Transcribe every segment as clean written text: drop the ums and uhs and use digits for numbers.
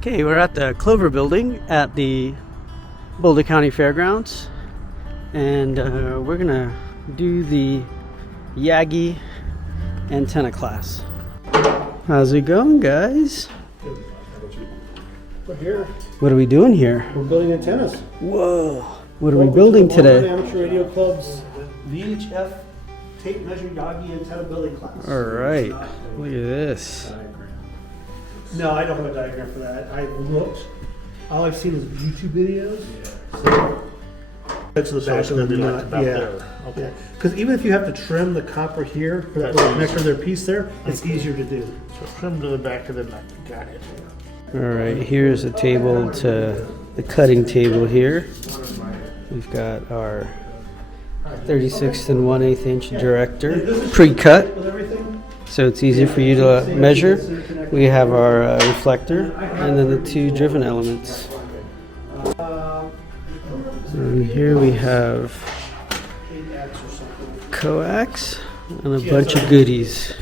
Okay, we're at the Clover Building at the Boulder County Fairgrounds, and we're gonna do the Yagi antenna class. How's it going, guys? We're here. What are we doing here? We're building antennas. Whoa! What are we building today? Amateur Radio Club's VHF tape measure Yagi antenna building class. All right, look at this. No, I don't have a diagram for that. I looked. All I've seen is YouTube videos. So that's the back of the nut. Yeah. Because even if you have to trim the copper here for that little connector, their piece there, it's easier to do. So trim to the back of the nut. Got it. All right, here's a table to the cutting table here. We've got our 36 and 1/8 inch director pre-cut, so it's easy for you to measure. We have our reflector and then the two driven elements. And here we have coax and a bunch of goodies.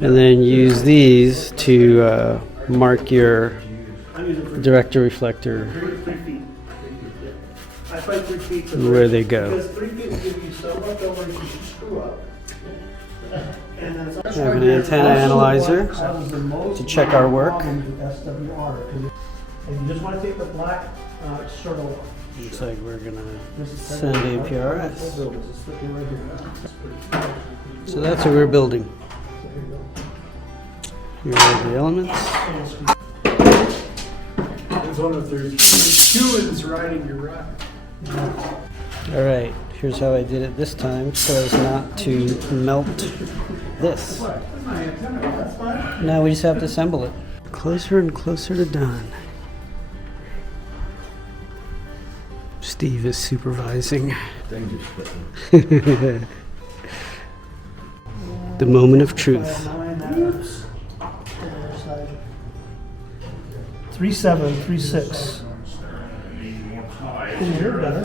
And then use these to mark your director reflector where they go. We have an antenna analyzer to check our work. And you just want to take the black circle off. Looks like we're gonna send APRS. So that's what we're building. Here are the elements. It's one of there's humans riding your ride. All right, here's how I did it this time so as not to melt this. Now we just have to assemble it. Closer and closer to done. Steve is supervising. The moment of truth. 3736. You're better.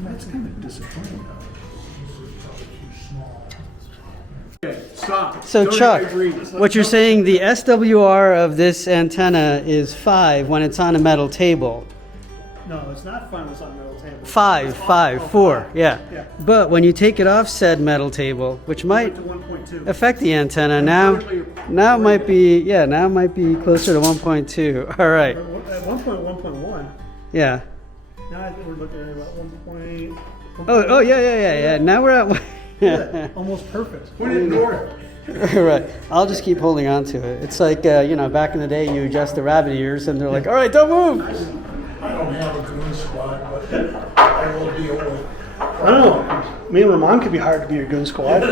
That's kind of disappointing. Okay, stop. So Chuck, what you're saying, the SWR of this antenna is 5 when it's on a metal table. No, it's not 5 when it's on a metal table. 4, yeah. But when you take it off said metal table, which might affect the antenna, now it might be closer to 1.2. All right. At 1.1. Yeah. Now I think we're looking at about 1. Oh yeah. Now we're at. Yeah, almost perfect. Point it north. Right. I'll just keep holding on to it. It's like back in the day, you adjust the rabbit ears, and they're like, "All right, don't move." I don't have a goon squad, but I will deal with it. I don't know. Me and Ramon could be hired to be your goon squad.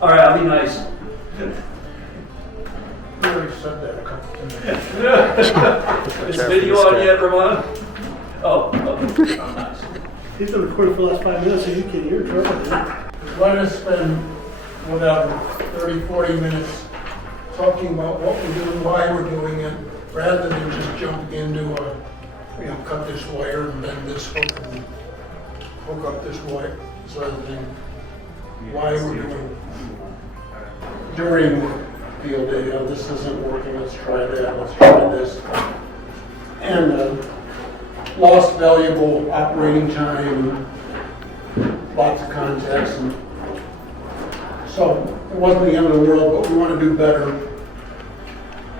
All right, I'll be nice. I already said that a couple times. Is video on yet, Ramon? Oh, okay. Oh, nice. He's been recording for the last 5 minutes, so you can hear trouble. Let us spend, whatever, 30, 40 minutes talking about what we're doing, why we're doing it, rather than just jumping into cut this wire and bend this hook and hook up this wire, sort of thing. Why we're doing during field day, this isn't working, let's try that, let's try this. And lost valuable operating time, lots of contacts, and so it wasn't the end of the world, but we want to do better.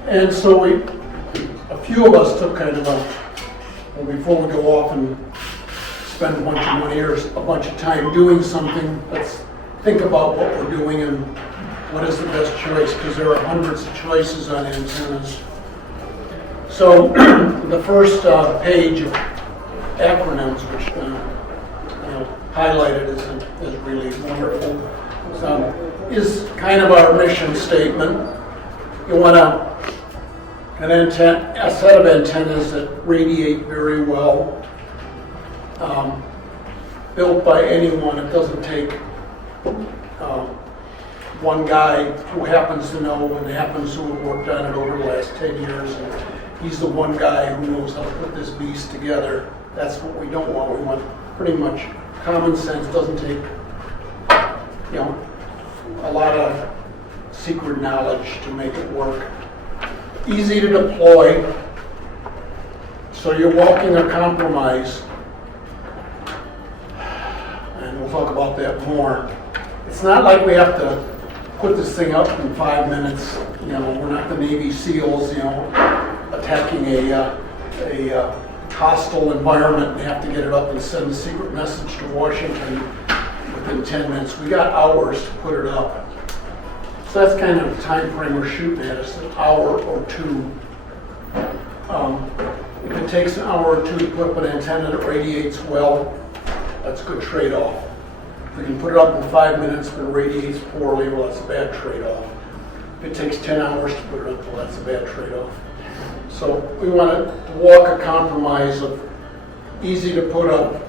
And so a few of us took kind of before we go off and spend a bunch of money or a bunch of time doing something, let's think about what we're doing and what is the best choice, because there are hundreds of choices on antennas. So the first page of acronyms, which highlighted is really wonderful, is kind of our mission statement. You want a set of antennas that radiate very well, built by anyone. It doesn't take one guy who happens to know and happens to have worked on it over the last 10 years. And he's the one guy who knows how to put this beast together. That's what we don't want. We want pretty much common sense. Doesn't take a lot of secret knowledge to make it work. Easy to deploy, so you're walking a compromise, and we'll talk about that more. It's not like we have to put this thing up in 5 minutes. You know, we're not the Navy SEALs, you know, attacking a hostile environment and have to get it up and send a secret message to Washington within 10 minutes. We got hours to put it up. So that's kind of the time frame we're shooting at, is an hour or two. If it takes an hour or two to put up an antenna that radiates well, that's a good trade-off. If we can put it up in 5 minutes but it radiates poorly, well, that's a bad trade-off. If it takes 10 hours to put it up, well, that's a bad trade-off. So we want to walk a compromise of easy to put up,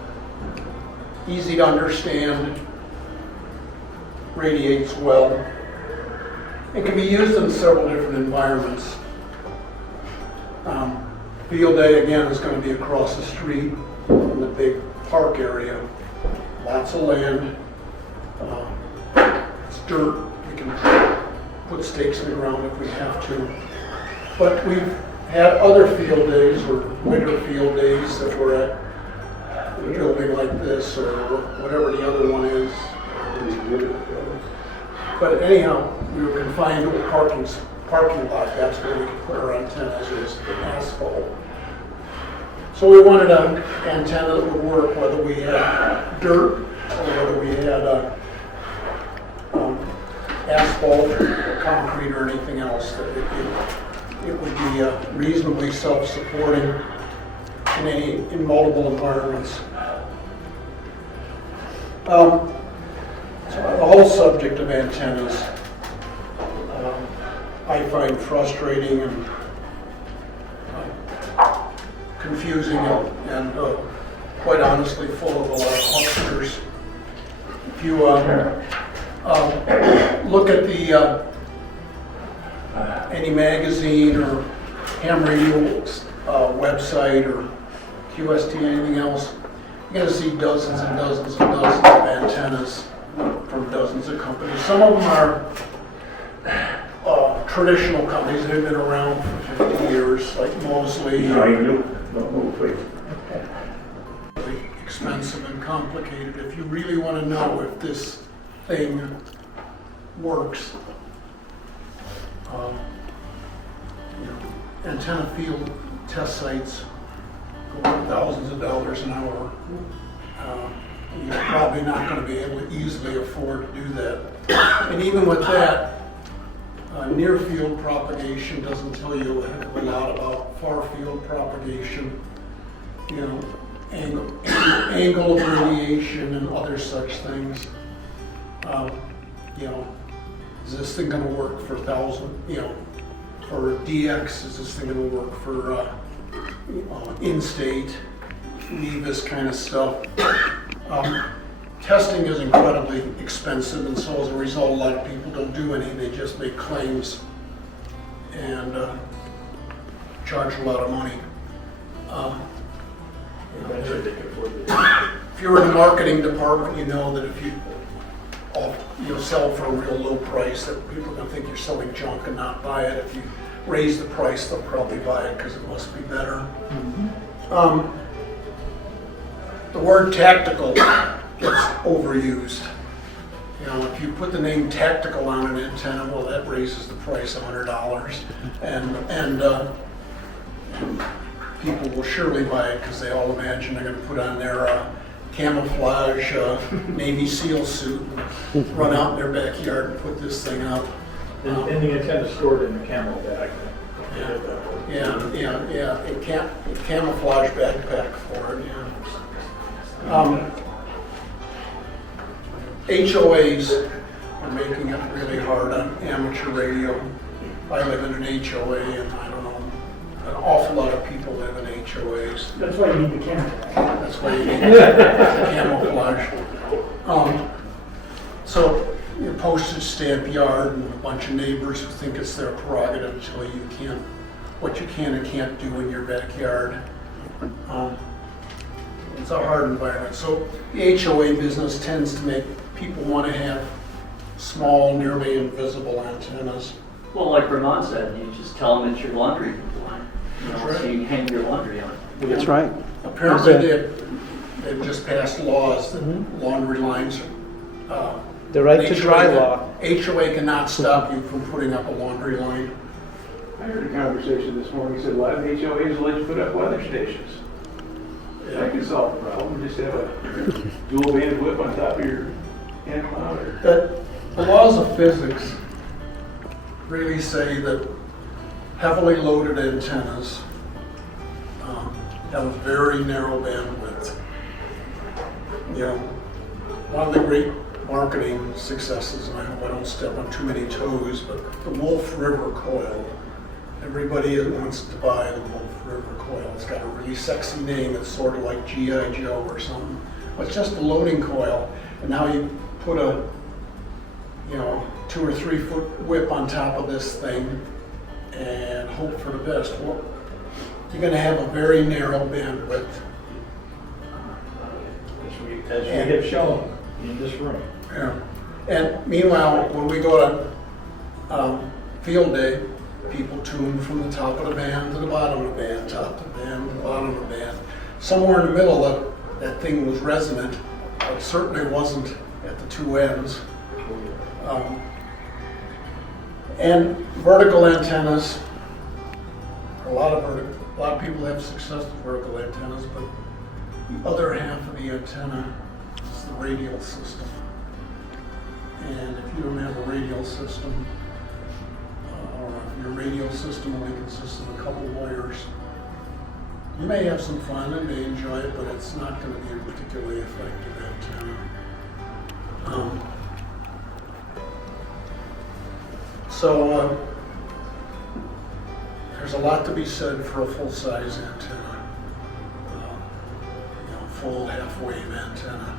easy to understand, radiates well. It can be used in several different environments. Field day, again, is going to be across the street in the big park area. Lots of land. It's dirt. We can put stakes in the ground if we have to. But we've had other field days, or winter field days, that we're at a building like this, or whatever the other one is. But anyhow, we were confined to a parking lot. That's where we could put our antennas, is the asphalt. So we wanted an antenna that would work whether we had dirt or whether we had asphalt or concrete or anything else. That it would be reasonably self-supporting in multiple environments. So the whole subject of antennas, I find frustrating and confusing and quite honestly full of a lot of hucksters. If you look at the any magazine or ham radio website or QST, anything else, you're going to see dozens and dozens and dozens of antennas from dozens of companies. Some of them are traditional companies that have been around for 50 years, like Mosley. Expensive and complicated. If you really want to know if this thing works, antenna field test sites go for thousands of dollars an hour. You're probably not going to be able to easily afford to do that. And even with that, near field propagation doesn't tell you a heck of a lot about far field propagation. You know, angle of radiation and other such things. You know, is this thing going to work for 1,000? You know, for DX, is this thing going to work for in-state, Nevis kind of stuff? Testing is incredibly expensive, and so as a result, a lot of people don't do any. They just make claims and charge a lot of money. If you're in the marketing department, you know that if you sell for a real low price, that people are going to think you're selling junk and not buy it. If you raise the price, they'll probably buy it because it must be better. Mm-hmm. The word tactical gets overused. You know, if you put the name tactical on an antenna, well, that raises the price $100, and people will surely buy it because they all imagine they're going to put on their camouflage Navy SEAL suit and run out in their backyard and put this thing up. And the antenna stored in the camel bag. Yeah. A camouflage backpack for it. Yeah. HOAs are making it really hard on amateur radio. I live in an HOA, and I don't know, an awful lot of people live in HOAs. That's why you need the camera. That's why you need the camouflage. So your postage stamp yard and a bunch of neighbors who think it's their prerogative to tell you what you can and can't do in your backyard. It's a hard environment. So the HOA business tends to make people want to have small, nearly invisible antennas. Well, like Vermont said, you just tell them it's your laundry line. That's right. So you can hang your laundry on it. That's right. Apparently, they've just passed laws that laundry lines, The right to dry HOA law. HOA cannot stop you from putting up a laundry line. I heard a conversation this morning, he said, a lot of HOAs will let you put up weather stations. That could solve the problem, just have a dual banded whip on top of your hand monitor. That the laws of physics really say that heavily loaded antennas have a very narrow bandwidth. You know, one of the great marketing successes, and I hope I don't step on too many toes, but the Wolf River coil. Everybody wants to buy the Wolf River coil. It's got a really sexy name. It's sort of like G.I. Joe or something. But it's just a loading coil, and now you put a 2 or 3 foot whip on top of this thing and hope for the best. Well, you're going to have a very narrow bandwidth. As we have shown in this room. Yeah. And meanwhile, when we go to field day, people tune from the top of the band to the bottom of the band, top of the band to the bottom of the band. Somewhere in the middle, that thing was resonant, but certainly wasn't at the two ends. And vertical antennas, a lot of people have success with vertical antennas, but the other half of the antenna is the radial system. And if you don't have a radial system, or if your radial system only consists of a couple wires, you may have some fun and may enjoy it, but it's not going to be a particularly effective antenna. So there's a lot to be said for a full-size antenna, full half-wave antenna.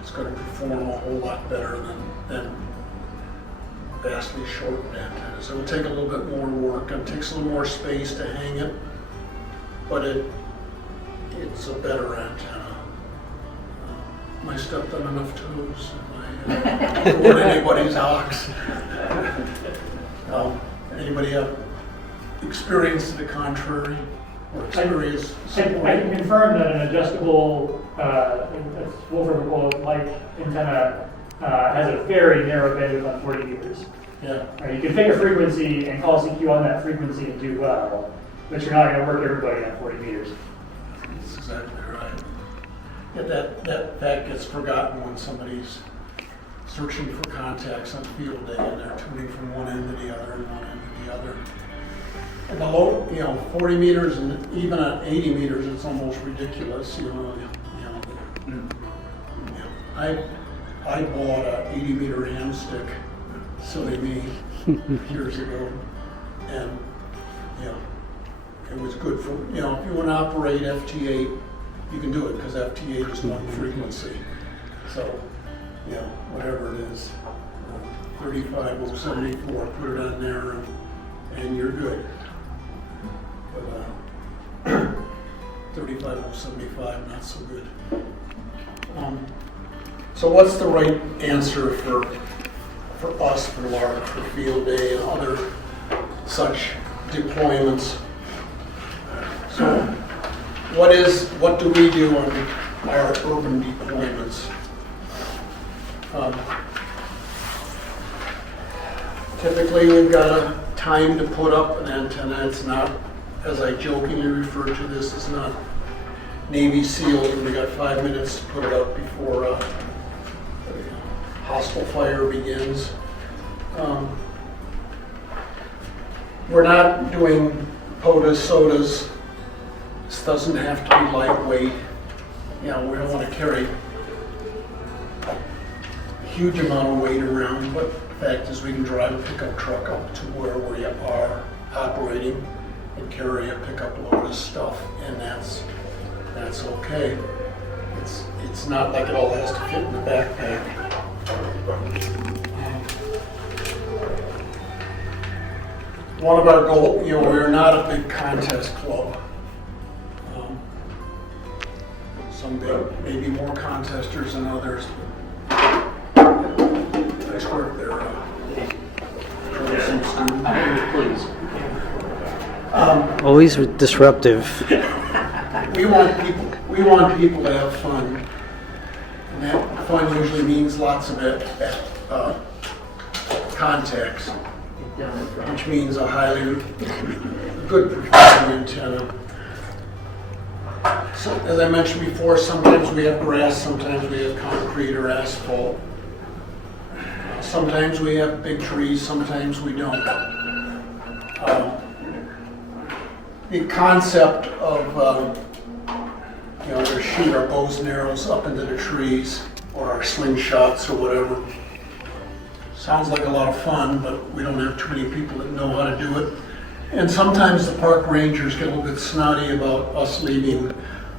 It's going to perform a whole lot better than vastly shortened antennas. It will take a little bit more work, and it takes a little more space to hang it, but it's a better antenna. Am I stepped on enough toes? Am I toward anybody's ox? Anybody have experience to the contrary? Or experience? I can confirm that an adjustable Wolf River coil like antenna has a very narrow bandwidth on 40 meters. Yeah. You can pick a frequency and call CQ on that frequency and do well, but you're not going to work everybody on 40 meters. That's exactly right. Yeah, that gets forgotten when somebody's searching for contacts on field day and they're tuning from one end to the other and one end to the other. And the low, 40 meters and even at 80 meters, it's almost ridiculous. I bought a 80 meter ham stick, silly me, years ago, and it was good for if you want to operate FT8, you can do it because FT8 is one frequency. So whatever it is, 35074, put it on there, and you're good. But 35075, not so good. So what's the right answer for us, for LARC, for field day and other such deployments? So what do we do on our urban deployments? Typically we've got a time to put up an antenna. It's not, as I jokingly refer to this, it's not Navy SEALs and we got 5 minutes to put it up before a hostile fire begins. We're not doing POTUS, SOTUS. This doesn't have to be lightweight. We don't want to carry a huge amount of weight around, but the fact is we can drive a pickup truck up to where we are operating and carry a pickup load of stuff, and that's okay. It's not like it all has to fit in the backpack. One of our goals, we're not a big contest club. Some maybe more contesters than others. Nice work there. Please. Always disruptive. We want people to have fun. And that fun usually means lots of contacts, which means a highly good performing antenna. So, as I mentioned before, sometimes we have grass, sometimes we have concrete or asphalt. Sometimes we have big trees, sometimes we don't. The concept of to shoot our bows and arrows up into the trees or our slingshots or whatever sounds like a lot of fun, but we don't have too many people that know how to do it. And sometimes the park rangers get a little bit snotty about us leaving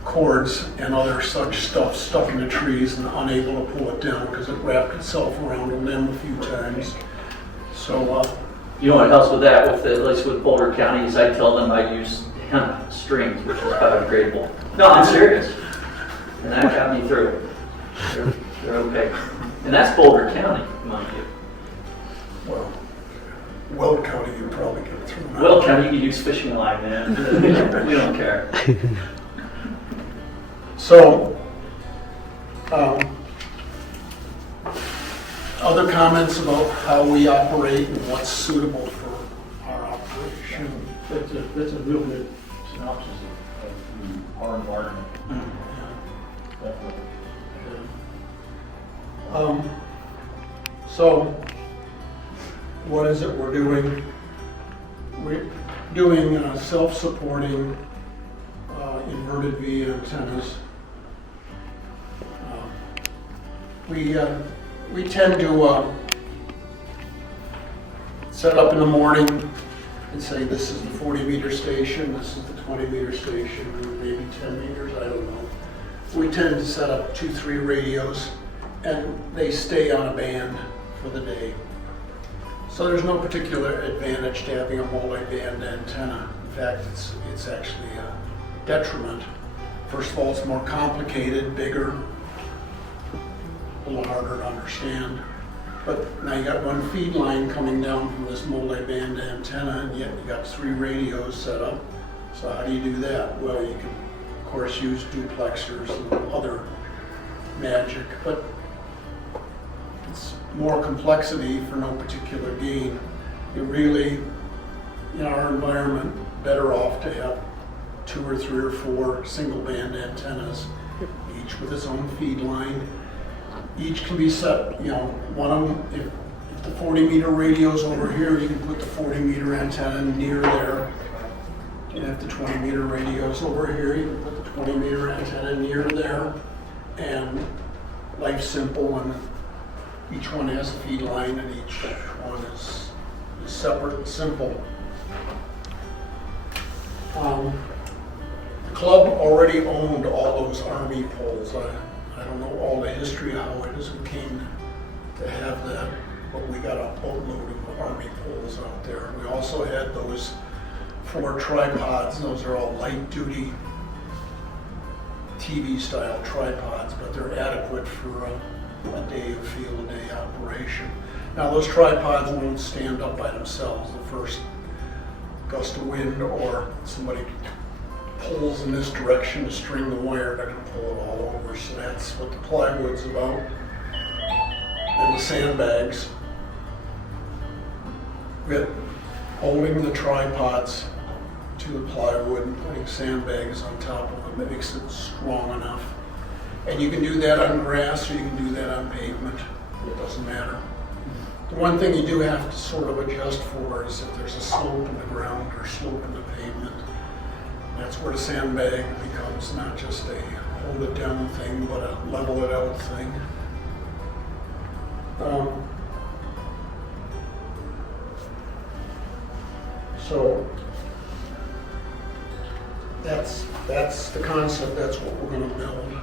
cords and other such stuff stuck in the trees and unable to pull it down because it wrapped itself around them a few times. So You know what helps with that, at least with Boulder County, is I tell them I use hemp strings, which is biodegradable. No, I'm serious. And that got me through. They're okay. And that's Boulder County, mind you. well, Weld County, you probably get through. Will County, you can use fishing line, man. We don't care. So, other comments about how we operate and what's suitable for our operation? That's a real good synopsis of our environment. Definitely. So, what is it we're doing? We're doing self-supporting inverted V antennas. We tend to set up in the morning and say this is the 40-meter station, this is the 20-meter station, maybe 10 meters, I don't know. We tend to set up 2-3 radios and they stay on a band for the day. So there's no particular advantage to having a multi-band antenna. In fact, it's actually a detriment. First of all, it's more complicated, bigger, a little harder to understand. But now you got one feed line coming down from this multi-band antenna, and yet you got 3 radios set up. So how do you do that? Well, you can, of course, use duplexers and other magic, but it's more complexity for no particular gain. You really, in our environment, better off to have 2 or 3 or 4 single band antennas, each with its own feed line. Each can be set, one of them, if the 40-meter radio's over here, you can put the 40-meter antenna near there. And if the 20-meter radio's over here, you can put the 20-meter antenna near there. And life's simple, and each one has a feed line, and each one is separate and simple. The club already owned all those Army poles. I don't know all the history of how it came to have that, but we got a boatload of Army poles out there. We also had those 4 tripods. Those are all light-duty TV-style tripods, but they're adequate for a day of field-a-day operation. Now, those tripods won't stand up by themselves. The first gust of wind or somebody pulls in this direction to string the wire, they're going to pull it all over. So that's what the plywood's about. And the sandbags. With holding the tripods to the plywood and putting sandbags on top of them, it makes it strong enough. And you can do that on grass or you can do that on pavement. It doesn't matter. The one thing you do have to sort of adjust for is if there's a slope in the ground or slope in the pavement. That's where the sandbag becomes not just a hold it down thing, but a level it out thing. So that's the concept. That's what we're going to build.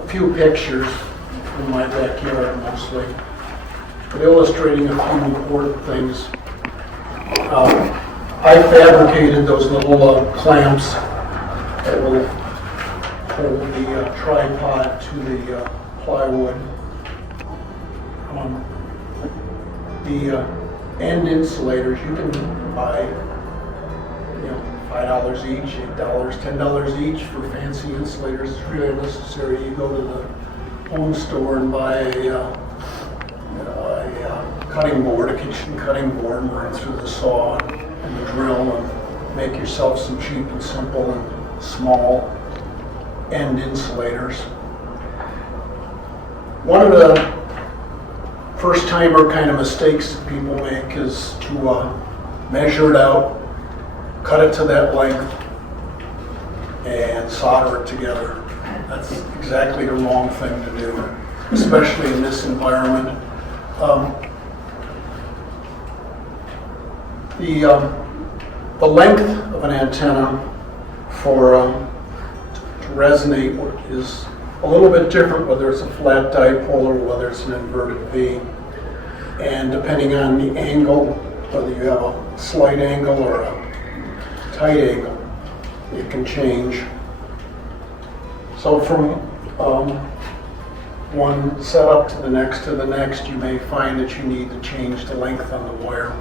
A few pictures from my backyard mostly, but illustrating a few important things. I fabricated those little clamps that will hold the tripod to the plywood. The end insulators you can buy, $5 each, $8, $10 each for fancy insulators. It's really unnecessary. You go to the home store and buy a cutting board, a kitchen cutting board, and run through the saw and the drill and make yourself some cheap and simple and small end insulators. One of the first timer kind of mistakes that people make is to measure it out, cut it to that length, and solder it together. That's exactly the wrong thing to do, especially in this environment. The length of an antenna for to resonate is a little bit different, whether it's a flat dipole or whether it's an inverted V. And depending on the angle, whether you have a slight angle or a tight angle, it can change. So from one setup to the next, you may find that you need to change the length on the wire.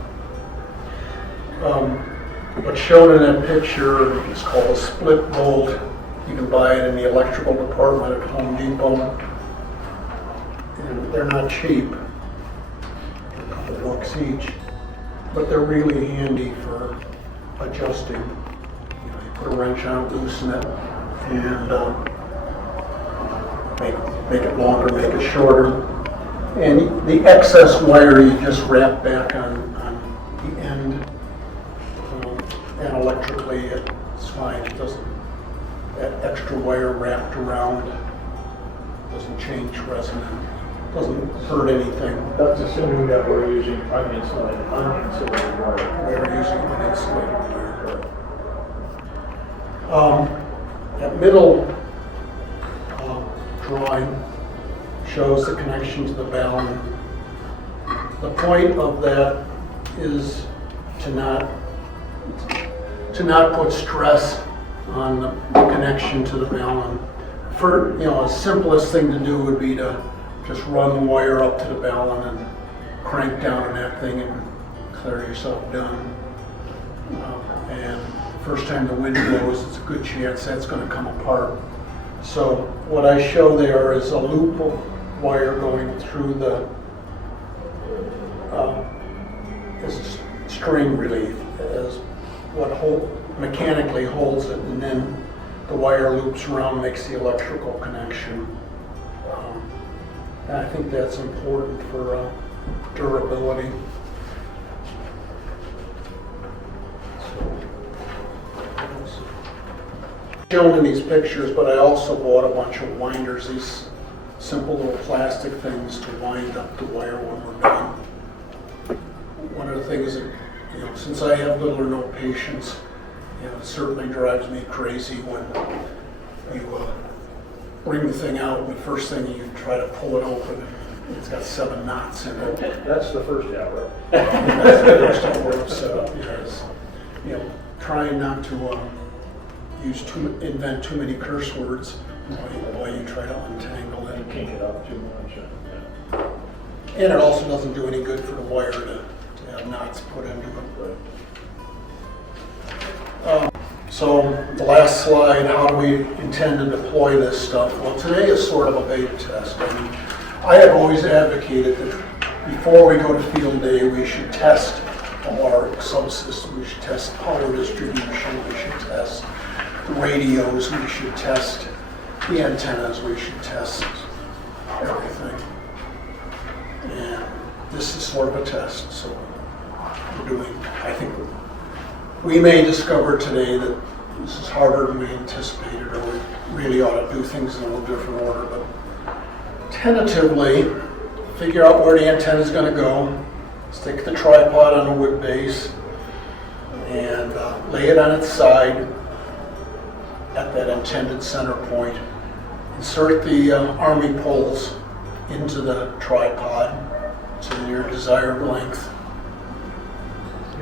What's shown in that picture is called a split bolt. You can buy it in the electrical department at Home Depot. And they're not cheap. They're a couple bucks each. But they're really handy for adjusting. You put a wrench on it, loosen it, and make it longer, make it shorter. And the excess wire you just wrap back on the end. And electrically it's fine. It doesn't, that extra wire wrapped around doesn't change resonance, doesn't hurt anything. That's assuming that we're using uninsulated wire. We're using uninsulated wire. That middle drawing shows the connection to the balun. The point of that is to not put stress on the connection to the balun. For the simplest thing to do would be to just run the wire up to the balun and crank down on that thing and clear yourself done. And first time the wind blows, it's a good chance that's going to come apart. So what I show there is a loop of wire going through the as string relief, as what mechanically holds it, and then the wire loops around, makes the electrical connection. And I think that's important for durability. Shown in these pictures, but I also bought a bunch of winders, these simple little plastic things to wind up the wire when we're done. One of the things that, since I have little or no patience, it certainly drives me crazy when you bring the thing out and the first thing you try to pull it open, it's got 7 knots in it. That's the first hour. That's the first hour of setup. Yes. Trying not to invent too many curse words while you try to untangle it. You can't get up too much. And it also doesn't do any good for the wire to have knots put into it. So the last slide, how do we intend to deploy this stuff? Well, today is sort of a beta test. I have always advocated that before we go to field day, we should test the LARC subsystem. We should test power distribution. We should test the radios. We should test the antennas. We should test everything. And this is sort of a test. So I think we may discover today that this is harder than we anticipated, or we really ought to do things in a little different order. But tentatively, figure out where the antenna is going to go, stick the tripod on a wood base, and lay it on its side at that intended center point. Insert the army poles into the tripod to your desired length.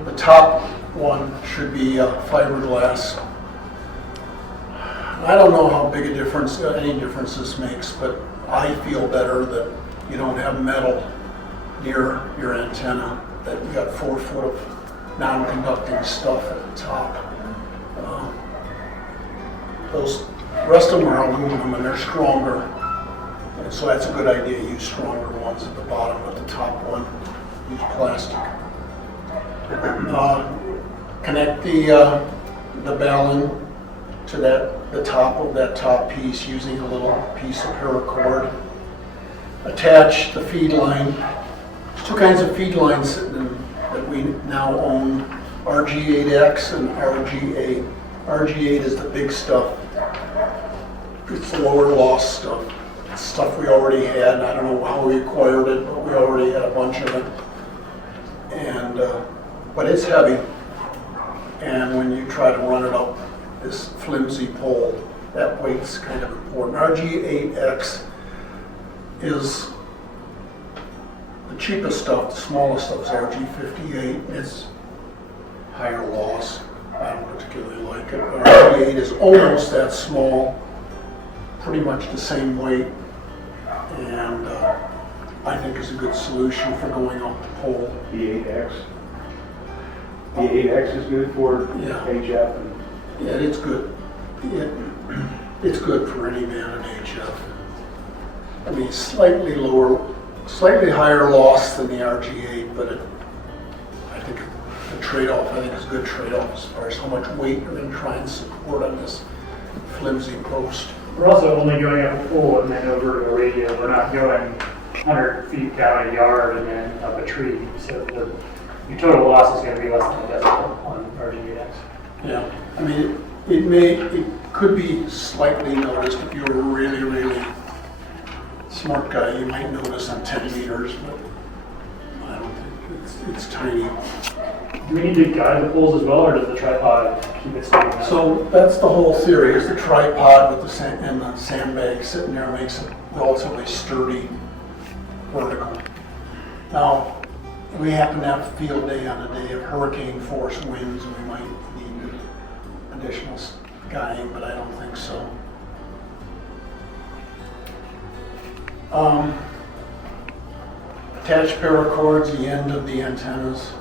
The top one should be fiberglass. I don't know how big a difference, any difference this makes, but I feel better that you don't have metal near your antenna, that you got 4 foot of non-conducting stuff at the top. Those rest of them are aluminum and they're stronger, and so that's a good idea. Use stronger ones at the bottom, but the top one, use plastic. Connect the balun to the top of that top piece using a little piece of paracord. Attach the feed line. There's 2 kinds of feed lines that we now own, RG8X and RG8. RG8 is the big stuff. It's the lower loss stuff. It's stuff we already had. I don't know how we acquired it, but we already had a bunch of it. And but it's heavy. And when you try to run it up this flimsy pole, that weight's kind of important. RG8X is the cheapest stuff. The smallest stuff is RG58. It's higher loss. I don't particularly like it. But RG8 is almost that small, pretty much the same weight, and I think is a good solution for going up the pole. The 8X. The 8X is good for Yeah. HF. Yeah, it's good. It's good for any man in HF. I mean, slightly higher loss than the RG8, but I think the trade-off, is a good trade-off as far as how much weight you're going to try and support on this flimsy post. We're also only going up a pole and then over a radio. We're not going 100 feet down a yard and then up a tree. So your total loss is going to be less than a decibel on RG8X. Yeah, I mean, it could be slightly noticed if you're a really, really smart guy. You might notice on 10 meters, but I don't think it's tiny. Do we need to guide the poles as well, or does the tripod keep it staying up? So that's the whole theory, is the tripod with the sandbag sitting there makes it relatively sturdy vertical. Now, we happen to have a field day on a day of hurricane force winds, and we might need additional guiding, but I don't think so. Attach paracords the end of the antennas.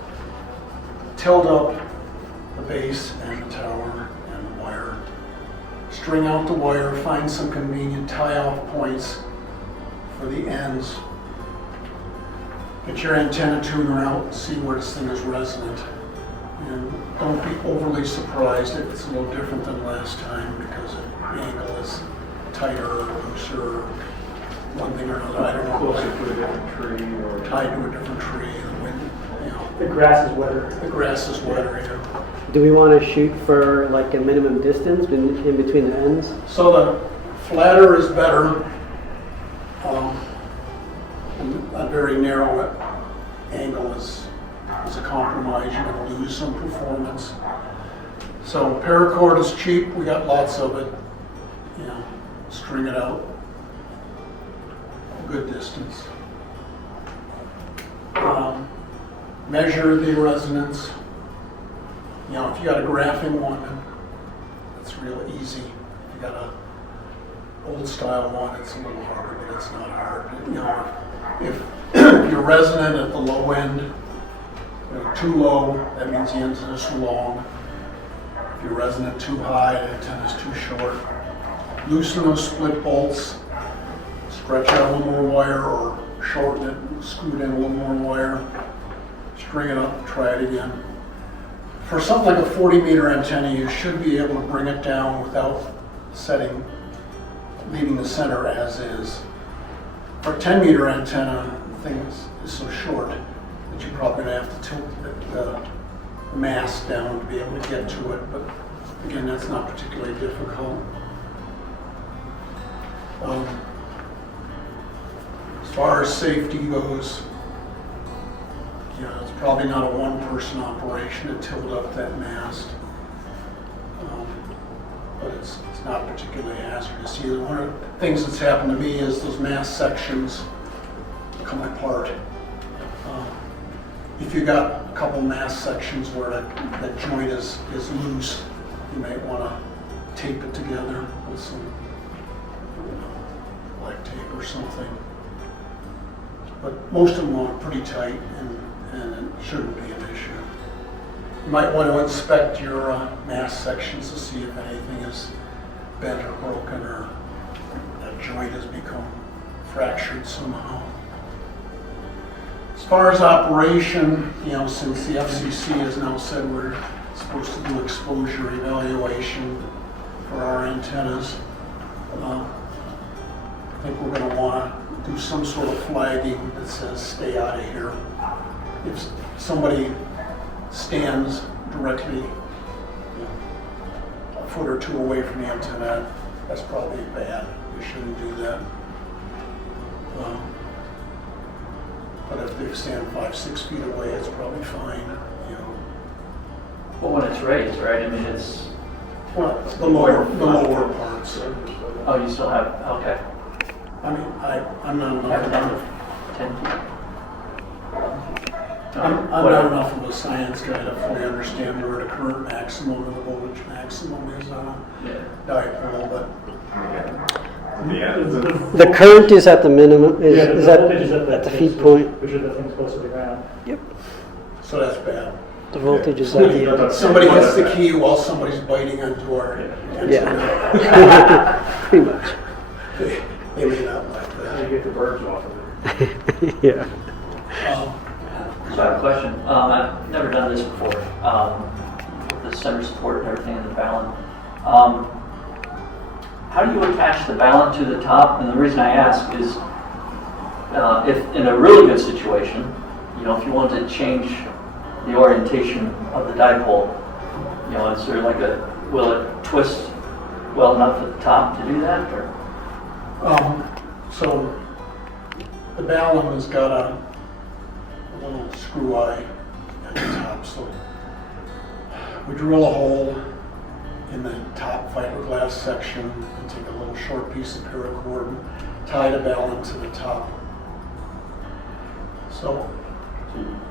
Tilt up the base and the tower and the wire. String out the wire, find some convenient tie-off points for the ends. Get your antenna tuner out and see where this thing is resonant. And don't be overly surprised if it's a little different than last time because the angle is tighter or looser, one thing or another. I don't know. Closer to a different tree or Tied to a different tree, the wind, The grass is wetter. the grass is wetter here. Do we want to shoot for like a minimum distance in between the ends? So the flatter is better. A very narrow angle is a compromise. You're going to lose some performance. So paracord is cheap. We got lots of it. String it out a good distance. Measure the resonance. If you got a graphing one, it's real easy. If you got a old style one, it's a little harder, but it's not hard. If you're resonant at the low end, too low, that means the antenna is too long. If you're resonant too high, the antenna is too short. Loosen those split bolts, stretch out a little more wire, or shorten it, scoot in a little more wire, string it up, try it again. For something like a 40-meter antenna, you should be able to bring it down without leaving the center as is. For a 10-meter antenna, the thing is so short that you're probably going to have to tilt the mast down to be able to get to it, but again, that's not particularly difficult. As far as safety goes, it's probably not a one-person operation to tilt up that mast, but it's not particularly hazardous either. One of the things that's happened to me is those mast sections come apart. If you got a couple mast sections where that joint is loose, you might want to tape it together with some black tape or something. But most of them are pretty tight, and it shouldn't be an issue. You might want to inspect your mast sections to see if anything is bent or broken, or that joint has become fractured somehow. As far as operation, since the FCC has now said we're supposed to do exposure evaluation for our antennas, I think we're going to want to do some sort of flagging that says stay out of here. If somebody stands directly a foot or two away from the antenna, that's probably bad. We shouldn't do that. But if they stand 5-6 feet away, it's probably fine. But when it's raised, right? I mean, it's. Well, the lower parts. Oh, you still have, okay. I mean, I'm not Have enough. enough 10 feet. I'm not Whatever. enough of a science guy to fully understand where the current maximum and the voltage maximum is on a Yeah. dipole, but The current is at the minimum, Yeah, is the that voltage is at the feed point? Which are the things close to the ground. Yep. so that's bad. The voltage is at the, Somebody hits the key while somebody's biting onto our antenna. yeah. Pretty much. They may not like that. You get the birds off of it. Yeah. So I have a question. I've never done this before. With the center support and everything in the balun. How do you attach the balun to the top? And the reason I ask is, if in a really good situation, if you want to change the orientation of the dipole, is there will it twist well enough at the top to do that? Or? So the balun has got a little screw eye at the top, so we drill a hole in the top fiberglass section and take a little short piece of paracord and tie the balun to the top. So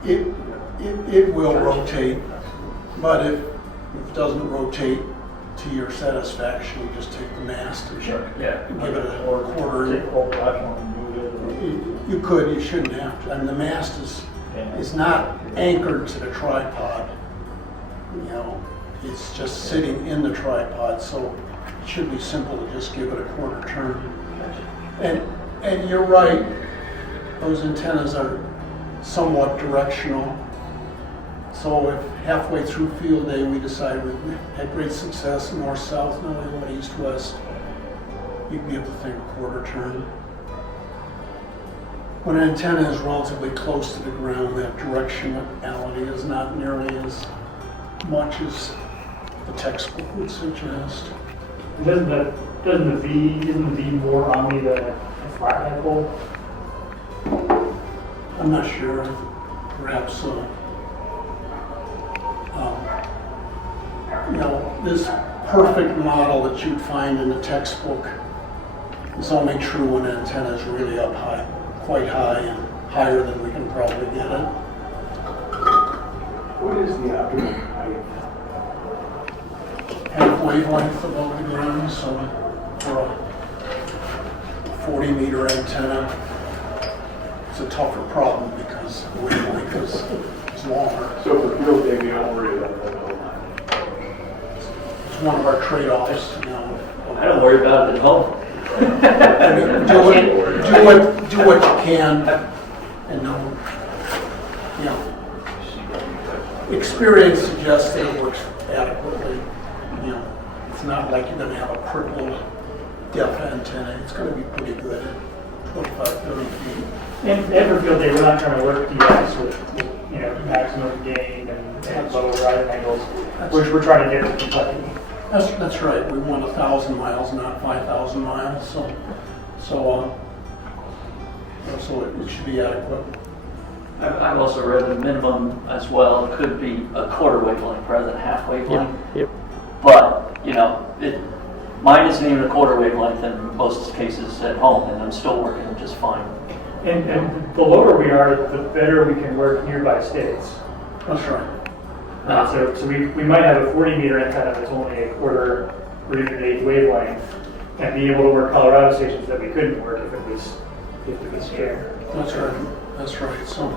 it will rotate, but if it doesn't rotate to your satisfaction, you just take the mast and Yeah. give it a quarter. Take the whole platform and move it. You could, you shouldn't have to. I mean, the mast is not anchored to the tripod. It's just sitting in the tripod, so it should be simple to just give it a quarter turn. And you're right, those antennas are somewhat directional. So if halfway through field day we decide we had great success north-south, no, we went east-west, you'd be able to think a quarter turn. When an antenna is relatively close to the ground, that directionality is not nearly as much as the textbook would suggest. Isn't the V more omni the flat dipole? I'm not sure, perhaps, this perfect model that you'd find in the textbook is only true when an antenna is really up high, quite high, and higher than we can probably get it. What is the optimum height? Half wavelength above the ground, so for a 40-meter antenna, it's a tougher problem because the wavelength is longer. So for field day, we don't worry about that whole line. It's one of our trade-offs, I don't worry about it at home. I mean, do what you can, and experience suggests that it works adequately. It's not like you're going to have a crippled deaf antenna. It's going to be pretty good at 25, 30 feet. And for field day, we're not trying to work DX with maximum gain and low riding angles. We're trying to get the complexity. That's right. We want 1,000 miles, not 5,000 miles. So it should be adequate. I've also read the minimum as well could be a quarter wavelength rather than half wavelength. Yep. But, mine isn't even a quarter wavelength in most cases at home, and I'm still working just fine. And the lower we are, the better we can work nearby states. That's right. So we might have a 40-meter antenna that's only a quarter or even an eighth wavelength, and be able to work Colorado stations that we couldn't work if it was here. That's right, so,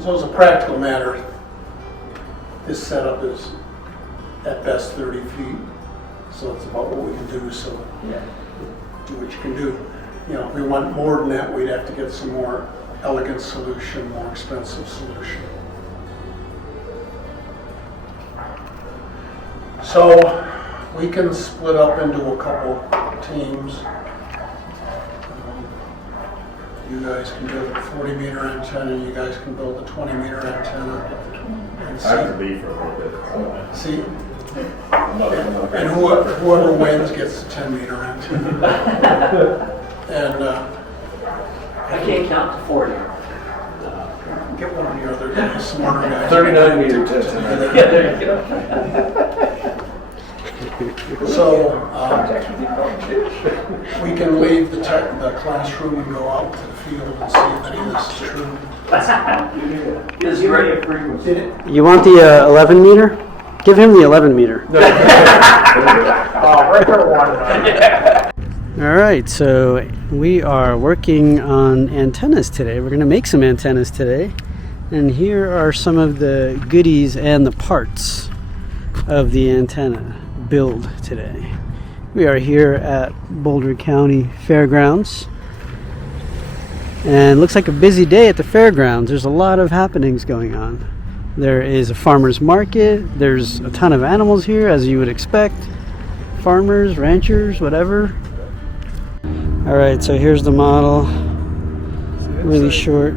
so as a practical matter, this setup is at best 30 feet, so that's about what we can do, so do what you can do. You know, if we want more than that, we'd have to get some more elegant solution, more expensive solution. So we can split up into a couple teams. You guys can build a 40-meter antenna, you guys can build a 20-meter antenna. And I have to be for a little bit. see, I'm not and whoever wins gets the 10-meter antenna. And I can't count to 40. get one of the other guys, smarter guys. 39 meter to do antenna. that. Yeah, there you go. So we can leave the classroom and go out to the field and see if any of this is true. Is great. Did it? You want the 11 meter? Give him the 11 meter. All right, so we are working on antennas today. We're going to make some antennas today. And here are some of the goodies and the parts of the antenna build today. We are here at Boulder County Fairgrounds. And it looks like a busy day at the fairgrounds. There's a lot of happenings going on. There is a farmer's market. There's a ton of animals here, as you would expect. Farmers, ranchers, whatever. All right, so here's the model. Really short.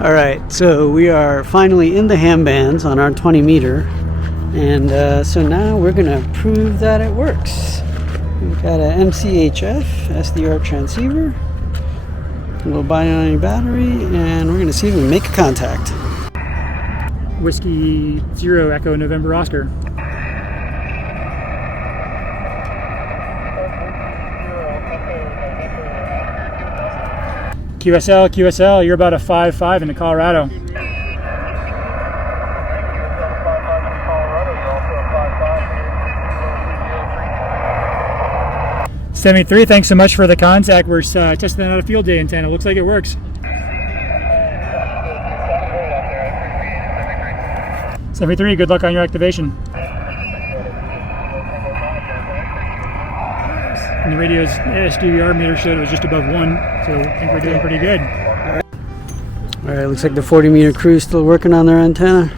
All right, so we are finally in the ham bands on our 20 meter. And so now we're gonna prove that it works. We've got a MCHF SDR transceiver, a little bi-ion battery, and we're gonna see if we can make a contact. Whiskey 0 Echo November Oscar. QSL, you're about a 5.5 into Colorado. $73, thanks so much for the contact. We're testing out a field day antenna. Looks like it works. 73, good luck on your activation. And the radio's SDR meter showed it was just above 1, so I think we're doing pretty good. All right, looks like the 40 meter crew is still working on their antenna.